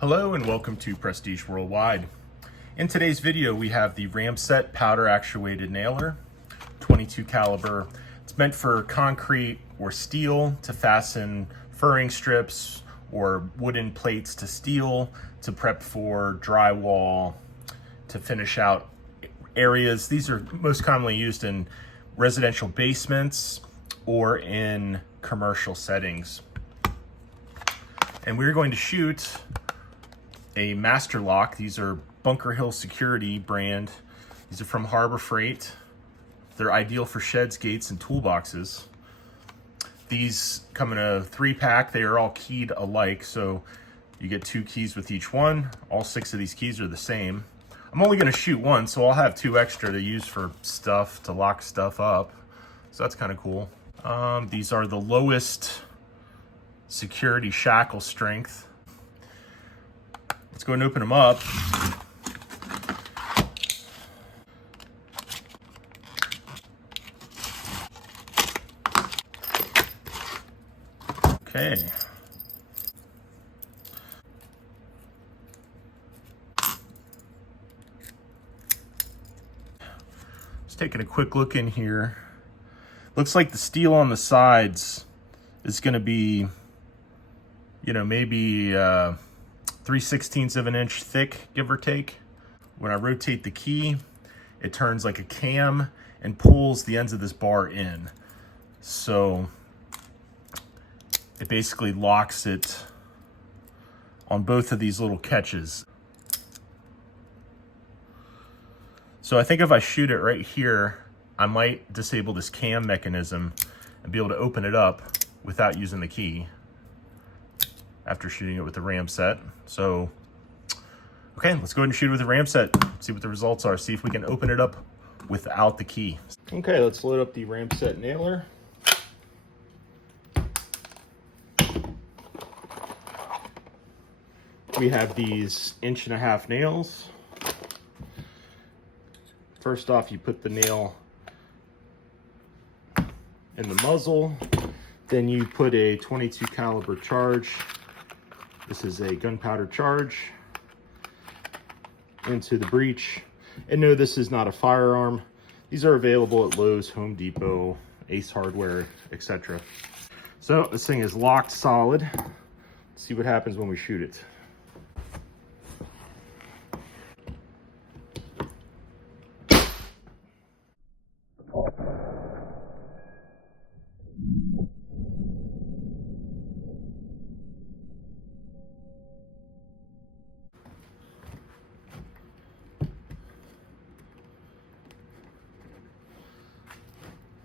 Hello and welcome to Prestige Worldwide. In today's video we have the Ramset powder actuated nailer, 22 caliber. It's meant for concrete or steel to fasten furring strips or wooden plates to steel to prep for drywall, to finish out areas. These are most commonly used in residential basements or in commercial settings. And we're going to shoot a Master Lock. These are Bunker Hill Security brand. These are from Harbor Frieght. They're ideal for sheds, gates, and toolboxes. These come in a 3-pack. They are all keyed alike, so you get 2 keys with each one. All 6 of these keys are the same. I'm only going to shoot one, so I'll have 2 extra to use for stuff, to lock stuff up. So that's kind of cool. These are the lowest security shackle strength. Let's go and open them up. Okay. Just taking a quick look in here. Looks like the steel on the sides is going to be, you know, maybe 3/16 of an inch thick, give or take. When I rotate the key, it turns like a cam and pulls the ends of this bar in. So it basically locks it on both of these little catches. So I think if I shoot it right here, I might disable this cam mechanism and be able to open it up without using the key after shooting it with the Ramset. So, okay, let's go ahead and shoot it with the Ramset, see what the results are, see if we can open it up without the key. Okay, let's load up the Ramset nailer. We have these 1.5-inch nails. First off, you put the nail in the muzzle, then you put a 22 caliber charge. This is a gunpowder charge into the breech. And no, this is not a firearm. These are available at Lowe's, Home Depot, Ace Hardware, etc. So this thing is locked solid. Let's see what happens when we shoot it.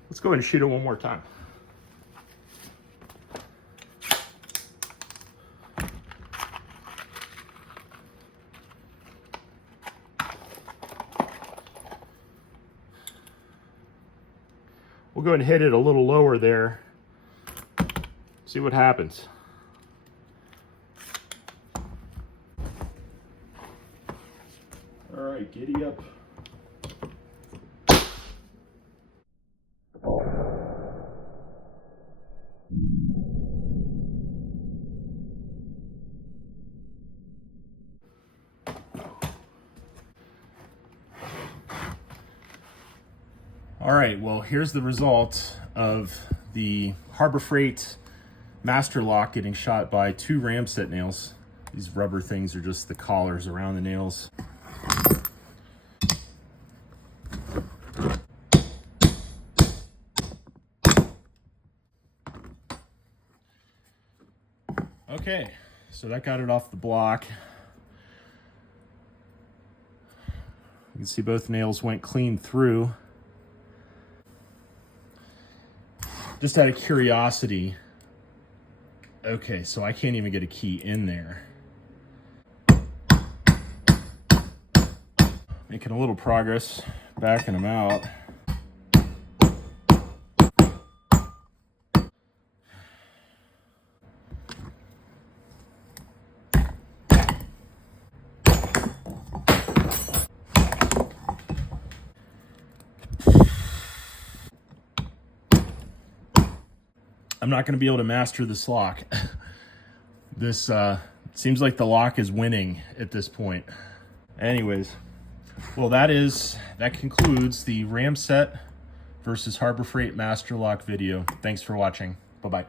Let's go ahead and shoot it one more time. We'll go ahead and hit it a little lower there. See what happens. All right, giddy up. All right, well, here's the result of the Harbor Frieght Master Lock getting shot by 2 Ramset nails. These rubber things are just the collars around the nails. Okay, so that got it off the block. You can see both nails went clean through. Just out of curiosity, okay, so I can't even get a key in there. Making a little progress, backing them out. I'm not going to be able to master this lock. This Seems like the lock is winning at this point. Anyways, well, that concludes the Ramset versus Harbor Frieght Master Lock video. Thanks for watching. Bye-bye.